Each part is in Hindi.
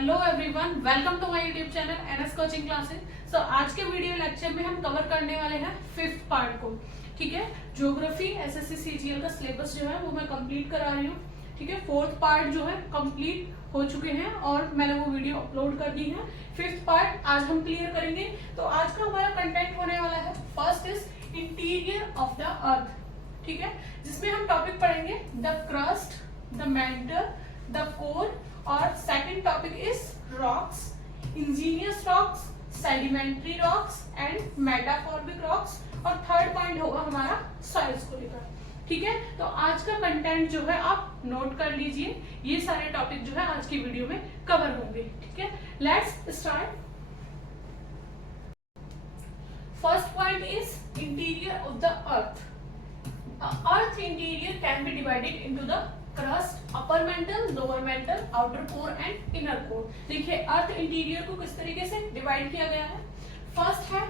Hello everyone, welcome to my YouTube channel NS coaching classes. आज के वीडियो लेक्चर में हम कवर करने वाले हैं फिफ्थ पार्ट को। ठीक है, ज्योग्राफी एसएससी सीजीएल का सिलेबस जो है वो मैं कंप्लीट करा रही हूँ। ठीक है, फोर्थ पार्ट जो है कंप्लीट हो चुके हैं और मैंने वो वीडियो अपलोड कर दी है। फिफ्थ पार्ट आज हम क्लियर करेंगे। तो आज का हमारा कंटेंट होने वाला है, first is interior of the earth. ठीक है, जिसमें हम टॉपिक पढ़ेंगे the crust, the mantle, the core, और second topic is rocks, igneous rocks, sedimentary rocks and metamorphic rocks, और थर्ड पॉइंट होगा हमारा सॉइल्स को लेकर। ठीक है, तो आज का कंटेंट जो है आप नोट कर लीजिए, ये सारे टॉपिक जो है आज की वीडियो में कवर होंगे। ठीक है, let's start. First point is interior of the earth. Earth interior can be divided into the crust, upper mantle, lower mental, outer core and inner core. देखिए अर्थ इंटीरियर को किस तरीके से डिवाइड किया गया है। फर्स्ट है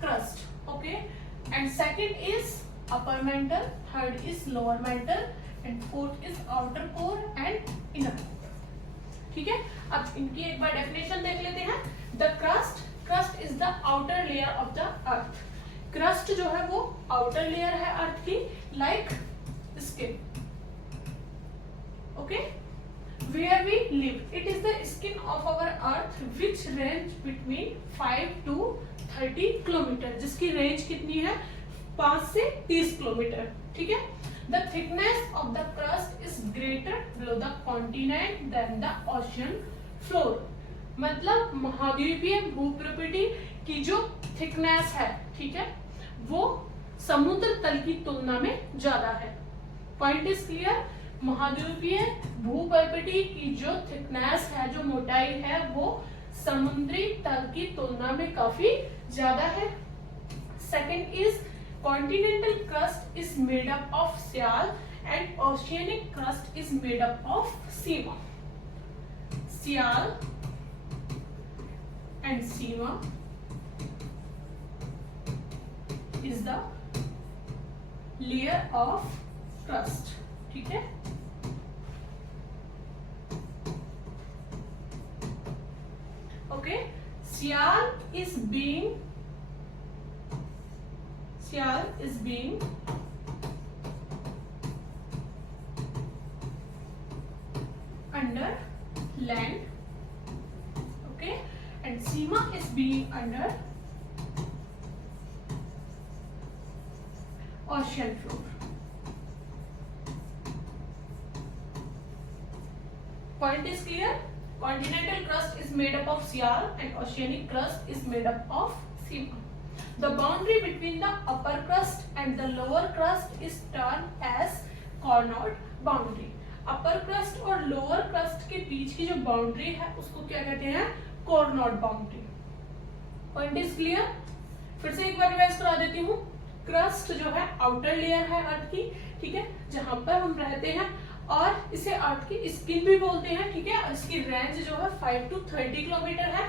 crust, okay, and second is upper mantle, third is lower mental and fourth is outer core and inner core. ठीक है, अब इनकी एक बार डेफिनेशन देख लेते हैं। The crust is the outer layer of the earth. Crust जो है वो आउटर लेयर है अर्थ की, like skin. Okay, where we live, it is the skin of our earth which range between 5 to 30 kilometre, जिसकी रेंज कितनी है 5 से 30 किलोमीटर। ठीक है, the thickness of the crust is greater below the continent than the ocean floor। मतलब महाद्वीपीय भूप्रकृति की जो थिकनेस है, ठीक है, वो समुद्र तल की तुलना में ज्यादा है। Point is clear. महाद्वीपीय भूप्रकृति की जो थिकनेस है, जो मोटाई है, वो समुद्री तल की तुलना में काफी ज्यादा है। Second is continental crust is made up of sial and oceanic crust is made up of sima. Sial and sima is the layer of crust. ठीक है, okay, Sial is being under land, okay, and Sima is being under ocean floor। Point is clear. Continental crust is made up of Sial and oceanic crust is made up of Sima। The boundary between the upper crust and the lower crust is termed as Carnot boundary। Upper crust और lower crust के बीच की जो boundary है उसको क्या कहते हैं, Carnot boundary। Point is clear। फिर से एक बार रिवाइज करा देती हूँ। क्रस्ट जो है आउटर लेयर है अर्थ की, ठीक है, जहां पर हम रहते हैं, और इसे अर्थ की स्किन भी बोलते हैं। ठीक है, इसकी रेंज जो है 5 to 30 किलोमीटर है।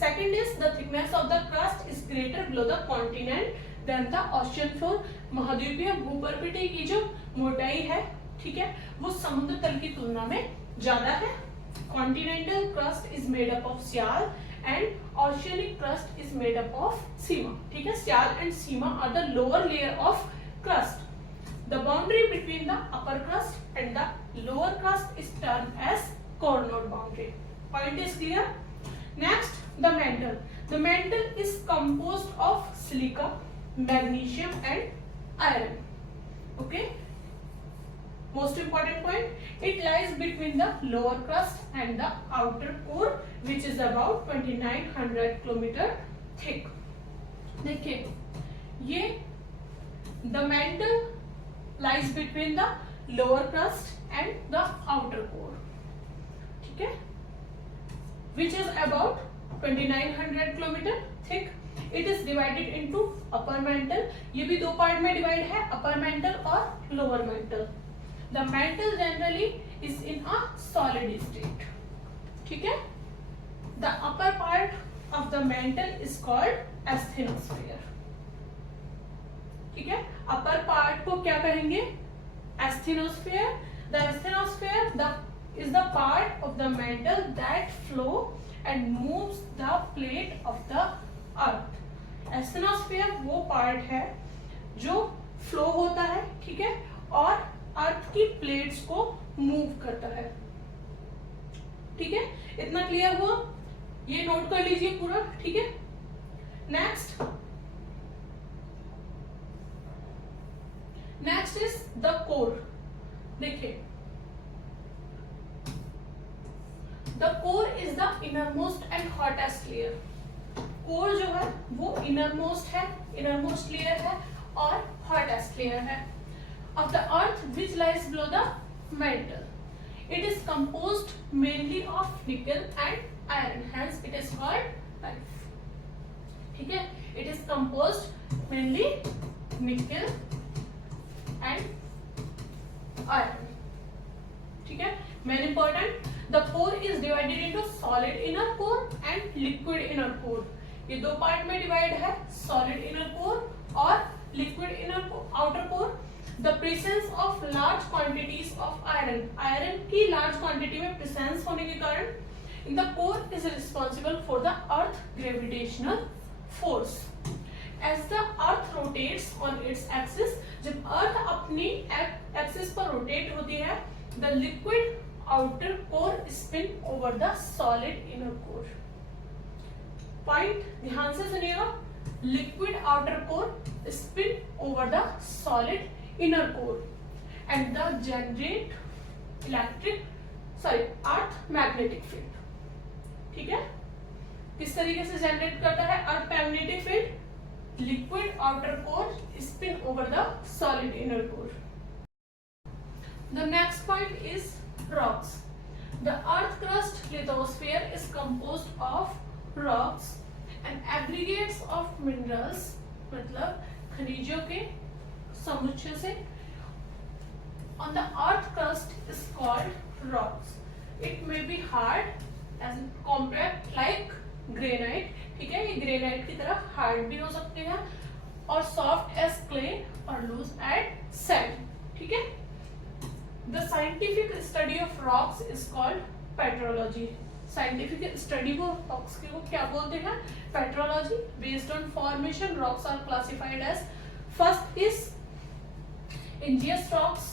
Second is the thickness of the crust is greater below the continent than the ocean floor. महाद्वीपीय भूप्रकृति की जो मोटाई है, ठीक है, वो समुद्र तल की तुलना में ज्यादा है। Continental crust is made up of sial and oceanic crust is made up of sima. ठीक है, sial and sima are the lower layer of crust. The boundary between the upper crust and the lower crust is termed as Carnot boundary। Point is clear। Next, the mantle. The mantle is composed of silica, magnesium and iron। Okay, most important point, it lies between the lower crust and the outer core which is about 2900 kilometre thick। देखिए ये the mantle lies between the lower crust and the outer core, ठीक है, which is about 2900 kilometre thick। It is divided into upper mantle। ये भी दो पार्ट में डिवाइड है, upper mantle और lower mantle। The mantle generally is in a solid state। ठीक है, the upper part of the mantle is called asthenosphere। ठीक है, अपर पार्ट को क्या कहेंगे, asthenosphere. The asthenosphere, the is the part of the metal that flow and moves the plate of the earth. Asthenosphere वो पार्ट है जो फ्लो होता है, ठीक है, और अर्थ की प्लेट्स को मूव करता है, ठीक है, इतना क्लियर हुआ, ये नोट कर लीजिए पूरा, ठीक है। Next is the core. देखिए, the core is the innermost and hottest layer. Core जो है वो इनरमोस्ट है, इनरमोस्ट लेयर है और हॉटेस्ट लेयर है of the earth which lies below the mantle. It is composed mainly of nickel and iron, hence it is called life. ठीक है, it is composed mainly nickel and iron. ठीक है, main important. The core is divided into solid inner core and liquid inner core. ये दो पार्ट में डिवाइड है, solid inner core और liquid inner outer core. The presence of large quantities of iron. Iron की large quantity में presence होने के कारण in the core is responsible for the earth gravitational force. As the earth rotates on its axis, जब earth अपनी axis पर rotate होती है, the liquid outer core spin over the solid inner core. Point ध्यान से सुनिएगा, liquid outer core spin over the solid inner core and the generate earth magnetic field. ठीक है, किस तरीके से जनरेट करता है earth magnetic field? Liquid outer core spin over the solid inner core. The next point is rocks. The earth crust lithosphere is composed of rocks and aggregates of minerals, मतलब खनिजों के समुच्चय से. On the earth crust is called rocks. It may be hard as compact like granite. ठीक है, ये ग्रेनाइट की तरह हार्ड भी हो सकते हैं और सॉफ्ट एज क्ले और लूज एज सैंड. ठीक है, the scientific study of rocks is called petrology. Scientific study को रॉक्स को क्या बोलते हैं? Petrology. Based on formation rocks are classified as, first is igneous rocks,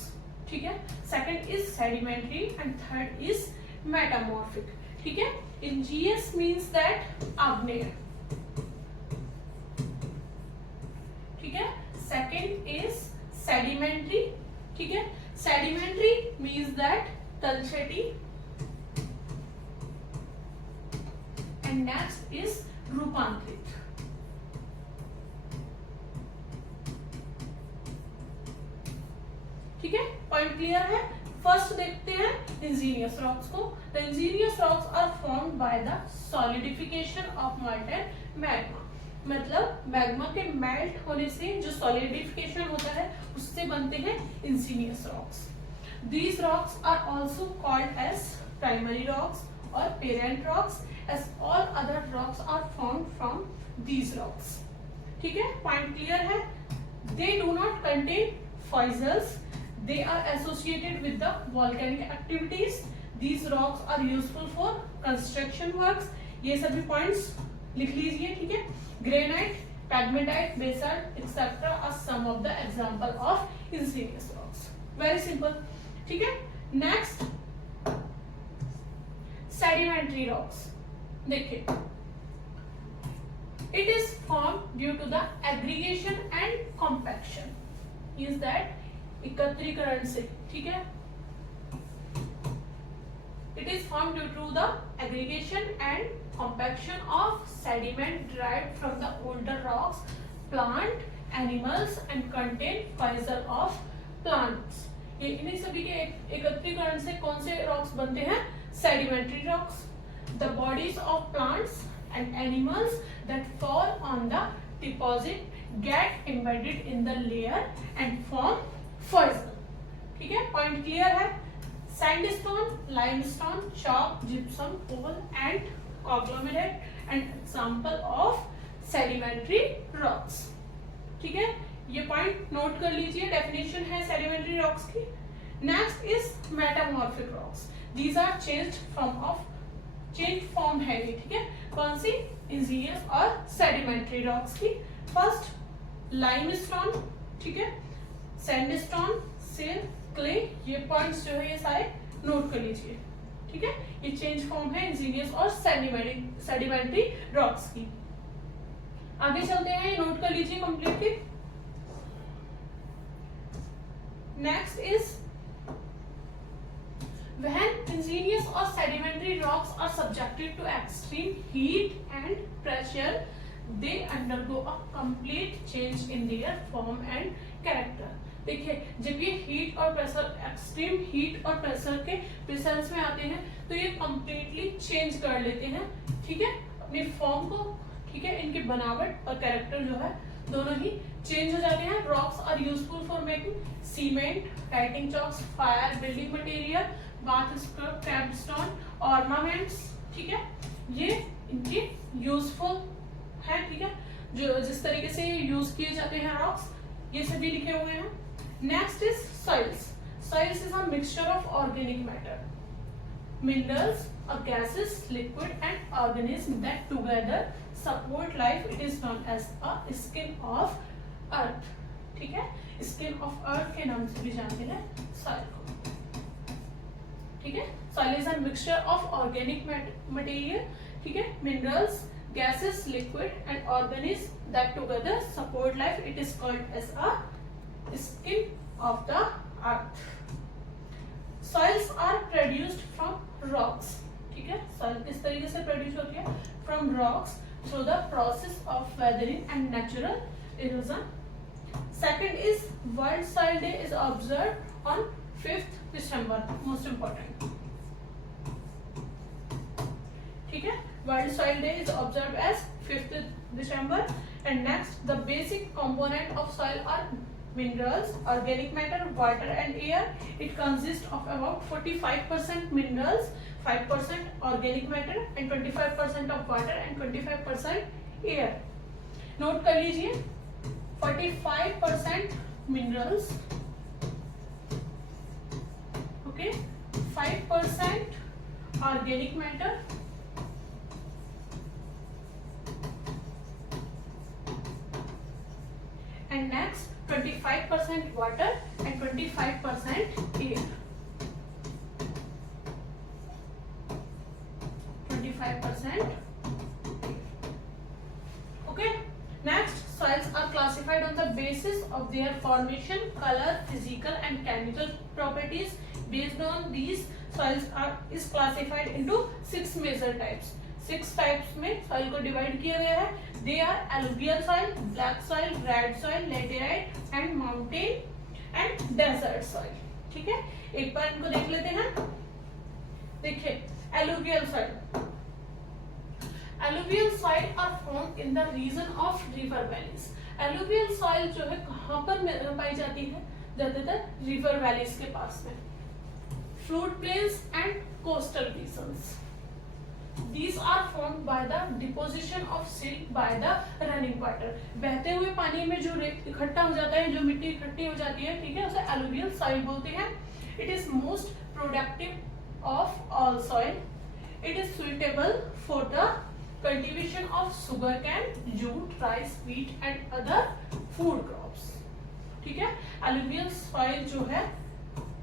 ठीक है, second is sedimentary and third is metamorphic. ठीक है, इंजियस मींस दैट आग्नेय, ठीक है, सेकंड इज सेडिमेंट्री, ठीक है, सेडिमेंट्री मींस दैट तलछटी, एंड नेक्स्ट इज रूपांतरित. ठीक है, पॉइंट क्लियर है. फर्स्ट देखते हैं इंजीनियस रॉक्स को. The igneous rocks are formed by the solidification of molten magma. मतलब मैग्मा के मेल्ट होने से जो सॉलिडिफिकेशन होता है उससे बनते हैं igneous rocks. These rocks are also called as primary rocks और parent rocks, as all other rocks are formed from these rocks. ठीक है, पॉइंट क्लियर है. They do not contain fossils. They are associated with the volcanic activities. These rocks are useful for construction works. ये सभी points लिख लीजिए. ठीक है, granite, pegmatite, basalt etcetera are some of the example of igneous rocks. Very simple. ठीक है, next sedimentary rocks. देखिए, it is formed due to the aggregation and compaction. Is that एकत्रीकरण से. ठीक है, it is formed due to the aggregation and compaction of sediment derived from the older rocks, plant, animals and contain fossil of plants. ये इन्हीं सभी के एकत्रीकरण से कौन से रॉक्स बनते हैं? Sedimentary rocks. The bodies of plants and animals that fall on the deposit get embedded in the layer and form fossil. ठीक है, पॉइंट क्लियर है. Sandstone, limestone, chalk, gypsum, coal and conglomerate and example of sedimentary rocks. ठीक है, ये पॉइंट नोट कर लीजिए. डेफिनेशन है सेडिमेंट्री रॉक्स की. Next is metamorphic rocks. These are change form है ये, ठीक है। कौन सी? इंजीनियस और सेडिमेंट्री रॉक्स की। फर्स्ट लाइमस्टोन, ठीक है, सैंडस्टोन, सिल, क्ले, ये पॉइंट्स जो है ये सारे नोट कर लीजिए, ठीक है। ये चेंज फॉर्म है इंजीनियस और सेडिमेंट्री रॉक्स की। आगे चलते हैं, ये नोट कर लीजिए completely. Next is when ingenious or sedimentary rocks are subjected to extreme heat and pressure, they undergo a complete change in their form and character. देखिए, जब ये हीट और प्रेशर, एक्सट्रीम हीट और प्रेशर के प्रेजेंस में आते हैं तो ये कंप्लीटली चेंज कर लेते हैं, ठीक है, अपनी फॉर्म को, ठीक है, इनकी बनावट और कैरेक्टर जो है दोनों ही चेंज हो जाते हैं। Rocks are useful for making cement, writing chalks, fire, building material, bath scrub, capstone, ornaments, ठीक है, ये इनके यूजफुल है, ठीक है, जो जिस तरीके से यूज किए जाते हैं रॉक्स, ये सभी लिखे हुए हैं। Next is soils. Soils is a mixture of organic matter, minerals, gases, liquid and organisms that together support life. It is known as a skin of earth, ठीक है, स्किन ऑफ अर्थ के नाम से भी जानते हैं सॉइल को, ठीक है। Soil is a mixture of organic material, ठीक है, minerals, gases, liquid and organisms that together support life. It is called as a skin of the earth. Soils are produced from rocks, ठीक है। सॉइल किस तरीके से प्रोड्यूस होती है? From rocks through the process of weathering and natural erosion. Second is world soil day is observe on 5th December, most important, ठीक है। World soil day is observe as 5th December. And next, the basic component of soil are minerals, organic matter, water and air. It consists of about 45% minerals, 5% organic matter and 25% of water and 25% air. Note कर लीजिए, 45% minerals, okay, 5% organic matter, and next 25% water and 25% air. 25%. Okay. Next, soils are classified on the basis of their formation, color, physical and chemical properties. Based on these, soils is classified into 6 major types. 6 types में सॉइल को डिवाइड किया गया है. They are alluvial soil, black soil, red soil, laterite and mountain and desert soil, ठीक है. एक बार इनको देख लेते हैं. देखिए, alluvial soil. Alluvial soil are found in the region of river valleys. Alluvial soil जो है कहाँ पर पाई जाती है? ज्यादातर रिवर वैलीज के पास में. Flood plains and coastal regions. These are formed by the deposition of silt by the running water. बहते हुए पानी में जो रेत इकट्ठा हो जाता है, जो मिट्टी इकट्ठी हो जाती है, ठीक है, उसे alluvial soil बोलते हैं. It is most productive of all soil. It is suitable for the cultivation of sugarcane, jute, rice, wheat and other food crops. ठीक है. alluvial soil जो है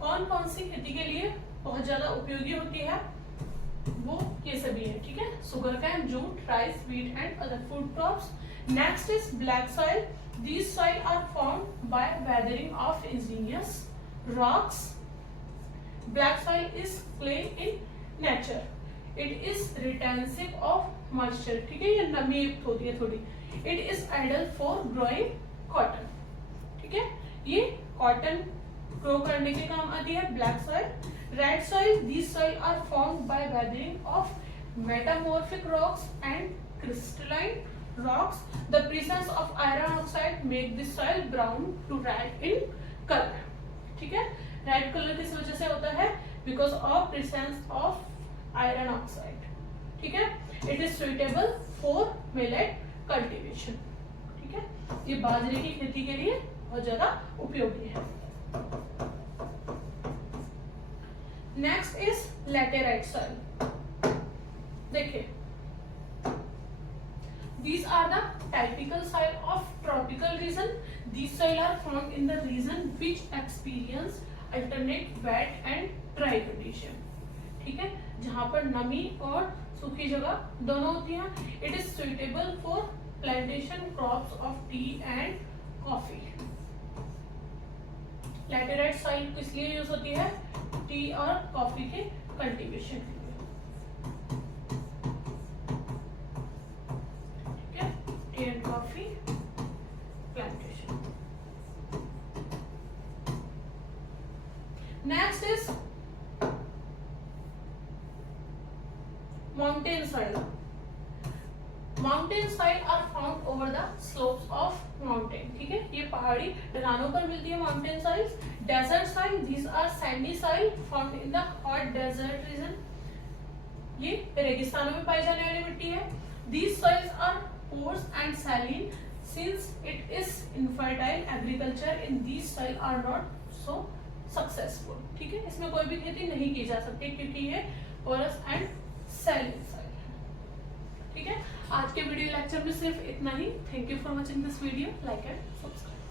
कौन कौन सी खेती के लिए बहुत ज्यादा उपयोगी होती है? वो ये सभी है, ठीक है. Sugar cane, jute, rice, wheat and other food crops. Next is black soil. These soil are formed by weathering of igneous rocks. Black soil is clay in nature. It is retentive of moisture, ठीक है, ये नमी युक्त होती है थोड़ी. It is ideal for growing cotton, ठीक है, ये कॉटन ग्रो करने के काम आती है. Black soil. Red soil. These soil are formed by weathering of metamorphic rocks and crystalline rocks. The presence of iron oxide make this soil brown to red in color. ठीक है. Red color किस वजह से होता है? Because of presence of iron oxide. ठीक है. It is suitable for millet cultivation. ठीक है. ये बाजरे की खेती के लिए बहुत ज्यादा उपयोगी है. Next is laterite soil. देखिए, these are the typical soil of tropical region. These soil are found in the region which experience alternate wet and dry condition. ठीक है, जहाँ पर नमी और सूखी जगह दोनों होती हैं. It is suitable for plantation crops of tea and coffee. Laterite soil किस लिए यूज होती है? टी और कॉफी के कल्टीवेशन के लिए. Tea and coffee plantation. Next is mountain soil. Mountain soil are found over the slopes of mountain. ठीक है, ये पहाड़ी ढलानों पर मिलती है mountain soils. Desert soil, these are sandy soil found in the hot desert region. ये रेगिस्तानों में पाई जाने वाली मिट्टी है. These soils are porous and saline since it is infertile. Agriculture in these soil are not so successful. ठीक है, इसमें कोई भी खेती नहीं की जा सकती क्योंकि ये पोरस एंड सैलिन सॉइल है. ठीक है, आज के वीडियो लेक्चर में सिर्फ इतना ही. Thank you for watching this video. Like and subscribe.